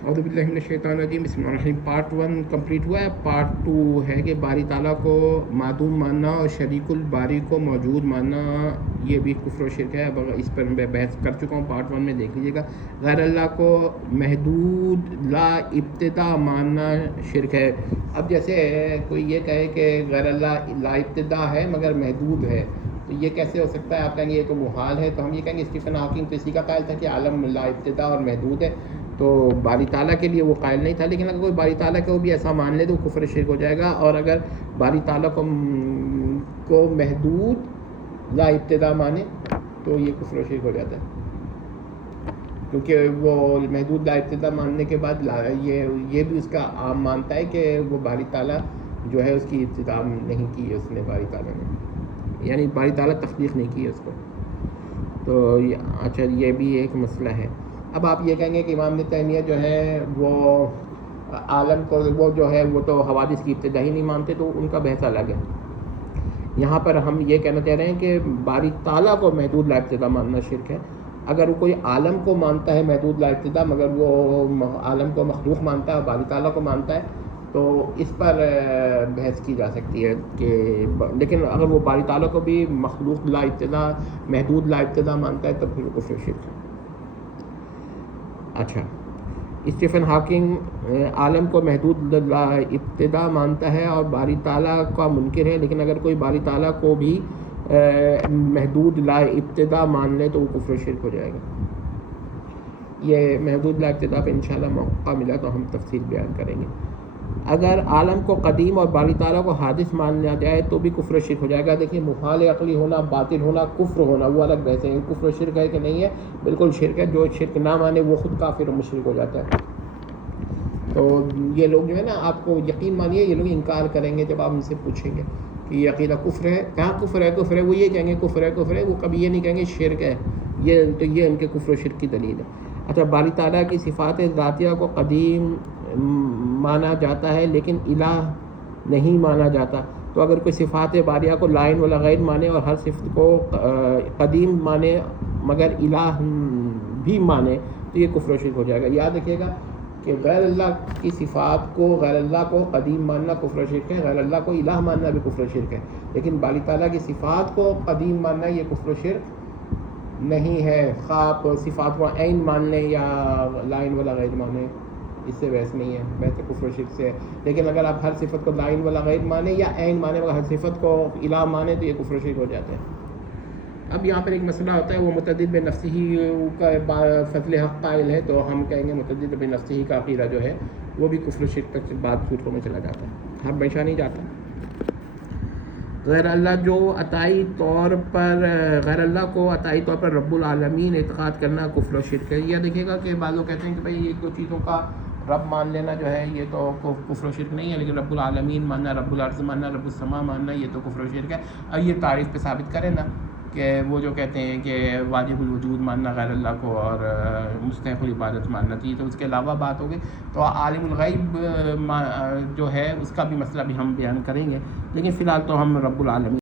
اعوذ باللہ من الشیطان الرجیم، بسم اللہ الرحمن الرحیم۔ پارٹ 1 کمپلیٹ ہوا ہے۔ پارٹ 2 ہے کہ باری تعالیٰ کو معدوم ماننا اور شریک الباری کو موجود ماننا یہ بھی کفر و شرک ہے۔ اب اس پر میں بحث کر چکا ہوں، پارٹ 1 میں دیکھ لیجیے گا۔ غیر اللہ کو محدود لا ابتدا ماننا شرک ہے۔ اب جیسے کوئی یہ کہے کہ غیر اللہ لا ابتدا ہے مگر محدود ہے، تو یہ کیسے ہو سکتا ہے؟ آپ کہیں گے یہ تو محال ہے، تو ہم یہ کہیں گے اسٹیفن ہاکنگ تو اسی کا قائل تھا کہ عالم لا ابتدا اور محدود ہے، تو باری تعالیٰ کے لیے وہ قائل نہیں تھا۔ لیکن اگر کوئی باری تعالیٰ کو بھی ایسا مان لے تو وہ کفر شرک ہو جائے گا، اور اگر باری تعالیٰ کو محدود لا ابتدا مانے تو یہ کفر و شرک ہو جاتا ہے، کیونکہ وہ محدود لا ابتدا ماننے کے بعد یہ بھی اس کا عام مانتا ہے کہ وہ باری تعالیٰ جو ہے اس کی ابتدا نہیں کی ہے اس نے، باری تعالیٰ نے، یعنی باری تعالیٰ تخلیق نہیں کی ہے اس کو، تو اچھا یہ بھی ایک مسئلہ ہے۔ اب آپ یہ کہیں گے کہ امام ابن تیمیہ جو ہے وہ عالم کو وہ جو ہے وہ تو حوادث کی ابتدا ہی نہیں مانتے، تو ان کا بحث الگ ہے۔ یہاں پر ہم یہ کہنا چاہ رہے ہیں کہ باری تعالیٰ کو محدود لا ابتدا ماننا شرک ہے۔ اگر وہ کوئی عالم کو مانتا ہے محدود لا ابتدا مگر وہ عالم کو مخلوق مانتا ہے، باری تعالیٰ کو مانتا ہے، تو اس پر بحث کی جا سکتی ہے کہ لیکن اگر وہ باری تعالیٰ کو بھی مخلوق لا ابتدا محدود لا ابتدا مانتا ہے تب پھر وہ کفر شرک ہے۔ اچھا، اسٹیفن ہاکنگ عالم کو محدود لا ابتدا مانتا ہے اور باری تعالیٰ کا منکر ہے، لیکن اگر کوئی باری تعالیٰ کو بھی محدود لا ابتدا مان لے تو وہ کفر شرک ہو جائے گا۔ یہ محدود لا ابتدا پہ انشاءاللہ موقع ملا تو ہم تفصیل بیان کریں گے۔ اگر عالم کو قدیم اور باری تعالیٰ کو حادث مانا جائے تو بھی کفر شرک ہو جائے گا۔ دیکھیے، محال عقلی ہونا، باطل ہونا، کفر ہونا وہ الگ بحث ہے۔ کفر شرک ہے کہ نہیں ہے؟ بالکل شرک ہے۔ جو شرک نہ مانے وہ خود کافر و مشرک ہو جاتا ہے۔ تو یہ لوگ جو ہے نا، آپ کو یقین مانیے یہ لوگ انکار کریں گے جب آپ ان سے پوچھیں گے کہ یہ عقیدہ کفر ہے، کہاں کفر ہے؟ کفر ہے وہ یہ کہیں گے کفر ہے کفر ہے، وہ کبھی یہ نہیں کہیں گے شرک ہے۔ تو یہ ان کے کفر و شرک کی دلیل ہے۔ اچھا، باری تعالیٰ کی صفات ذاتیہ کو قدیم مانا جاتا ہے لیکن الہ نہیں مانا جاتا، تو اگر کوئی صفات باریہ کو لائن ولا غیر مانے اور ہر صفت کو قدیم مانے مگر الہ بھی مانے تو یہ کفر و شرک ہو جائے گا۔ یاد رکھیے گا کہ غیر اللہ کی صفات کو، غیر اللہ کو قدیم ماننا کفر و شرک ہے، غیر اللہ کو الہ ماننا بھی کفر و شرک ہے، لیکن باری تعالیٰ کی صفات کو قدیم ماننا یہ کفر و شرک نہیں ہے۔ خواب صفات کو عین مان لیں یا لائن ولا غیر مانیں، اس سے بحث نہیں ہے، بحث کفر و شرک سے ہے۔ لیکن اگر آپ ہر صفت کو لائن ولا غیر مانیں یا عین مانیں مگر ہر صفت کو الہ مانیں تو یہ کفر و شرک ہو جاتے ہیں۔ اب یہاں پر ایک مسئلہ ہوتا ہے، وہ متعدد بنفسہ کا فضل حق قائل ہے، تو ہم کہیں گے متعدد بنفسہ کا عقیدہ جو ہے وہ بھی کفر و شرک تک بعض صورتوں میں چلا جاتا ہے، ہر ہمیشہ نہیں جاتا۔ غیر اللہ جو عطائی طور پر غیر اللہ کو عطائی طور پر رب العالمین اعتقاد کرنا کفر و شرک ہے۔ یہ دیکھیے گا کہ بعض لوگ کہتے ہیں کہ بھائی یہ دو چیزوں کا رب مان لینا جو ہے یہ تو کفر و شرک نہیں ہے، لیکن رب العالمین ماننا، رب العرض ماننا، رب السماء ماننا یہ تو کفر و شرک ہے۔ اب یہ تعریف پہ ثابت کریں نا کہ وہ جو کہتے ہیں کہ واجب الوجود ماننا غیر اللہ کو اور مستحق العبادت ماننا چاہیے، تو اس کے علاوہ بات ہوگی تو عالم الغیب جو ہے اس کا بھی مسئلہ بھی ہم بیان کریں گے، لیکن فی الحال تو ہم رب العالمین